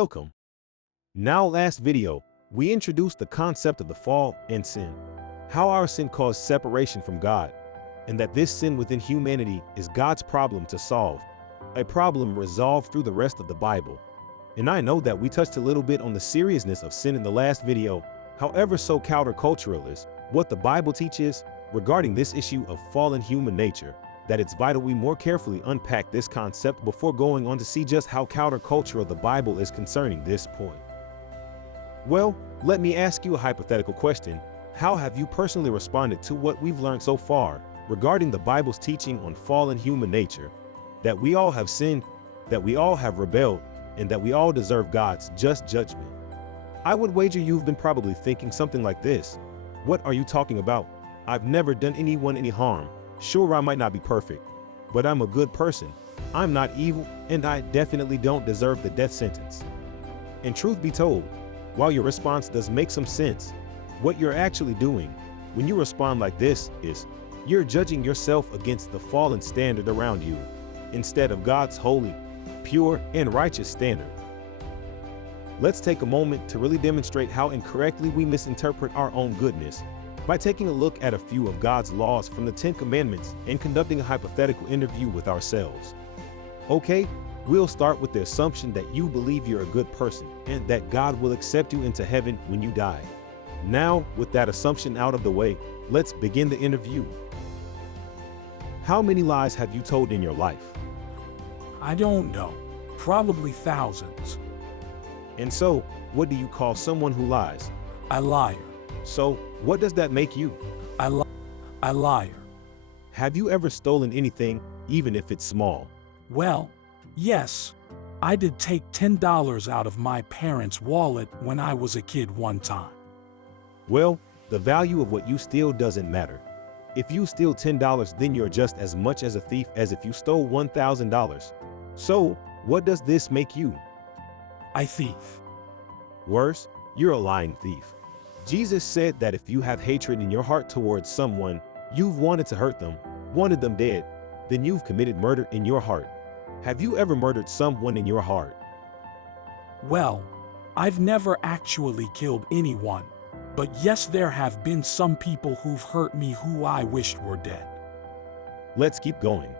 Welcome. Now, last video, we introduced the concept of the fall and sin, how our sin caused separation from God, and that this sin within humanity is God's problem to solve, a problem resolved through the rest of the Bible. And I know that we touched a little bit on the seriousness of sin in the last video, however so countercultural is what the Bible teaches regarding this issue of fallen human nature, that it's vital we more carefully unpack this concept before going on to see just how countercultural the Bible is concerning this point. Well, let me ask you a hypothetical question. How have you personally responded to what we've learned so far regarding the Bible's teaching on fallen human nature, that we all have sinned, that we all have rebelled, and that we all deserve God's just judgment? I would wager you've been probably thinking something like this. What are you talking about? I've never done anyone any harm. Sure, I might not be perfect, but I'm a good person. I'm not evil, and I definitely don't deserve the death sentence. And truth be told, while your response does make some sense, what you're actually doing when you respond like this is you're judging yourself against the fallen standard around you instead of God's holy, pure, and righteous standard. Let's take a moment to really demonstrate how incorrectly we misinterpret our own goodness by taking a look at a few of God's laws from the Ten Commandments and conducting a hypothetical interview with ourselves. Okay, we'll start with the assumption that you believe you're a good person and that God will accept you into heaven when you die. Now, with that assumption out of the way, let's begin the interview. How many lies have you told in your life? I don't know. Probably thousands. And so, what do you call someone who lies? A liar. So, what does that make you? A liar. Have you ever stolen anything, even if it's small? Well, yes. I did take $10 out of my parents' wallet when I was a kid one time. Well, the value of what you steal doesn't matter. If you steal $10, then you're just as much as a thief as if you stole $1,000. So, what does this make you? A thief. Worse, you're a lying thief. Jesus said that if you have hatred in your heart towards someone, you've wanted to hurt them, wanted them dead, then you've committed murder in your heart. Have you ever murdered someone in your heart? Well, I've never actually killed anyone, but yes, there have been some people who've hurt me who I wished were dead. Let's keep going.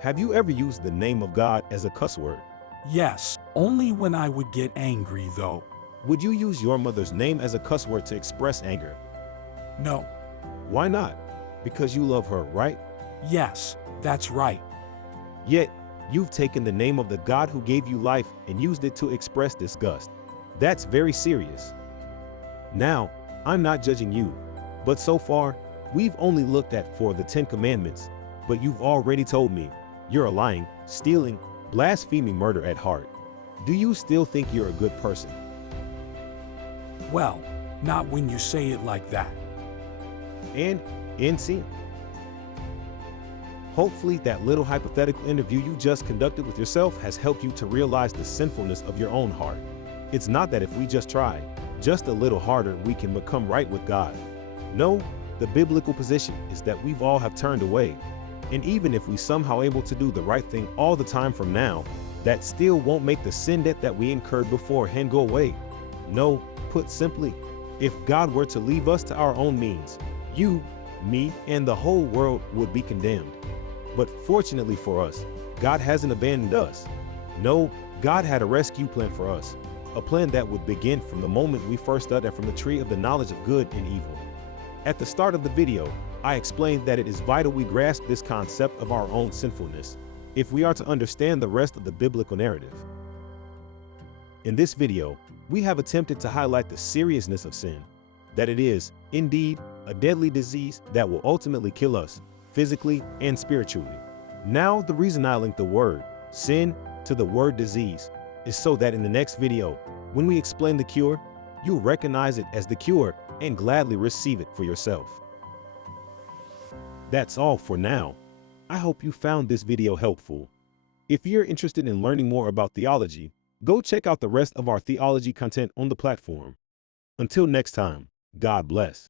Have you ever used the name of God as a cuss word? Yes, only when I would get angry though. Would you use your mother's name as a cuss word to express anger? No. Why not? Because you love her, right? Yes, that's right. Yet, you've taken the name of the God who gave you life and used it to express disgust. That's very serious. Now, I'm not judging you, but so far, we've only looked at 4 of the 10 Commandments, but you've already told me you're a lying, stealing, blaspheming murder at heart. Do you still think you're a good person? Well, not when you say it like that. And see, hopefully that little hypothetical interview you just conducted with yourself has helped you to realize the sinfulness of your own heart. It's not that if we just try just a little harder, we can become right with God. No, the biblical position is that we've all have turned away. And even if we somehow able to do the right thing all the time from now, that still won't make the sin debt that we incurred beforehand go away. No, put simply, if God were to leave us to our own means, you, me, and the whole world would be condemned. But fortunately for us, God hasn't abandoned us. No, God had a rescue plan for us, a plan that would begin from the moment we first ate from the tree of the knowledge of good and evil. At the start of the video, I explained that it is vital we grasp this concept of our own sinfulness if we are to understand the rest of the biblical narrative. In this video, we have attempted to highlight the seriousness of sin, that it is, indeed, a deadly disease that will ultimately kill us, physically and spiritually. Now, the reason I link the word sin to the word disease is so that in the next video, when we explain the cure, you'll recognize it as the cure and gladly receive it for yourself. That's all for now. I hope you found this video helpful. If you're interested in learning more about theology, go check out the rest of our theology content on the platform. Until next time, God bless.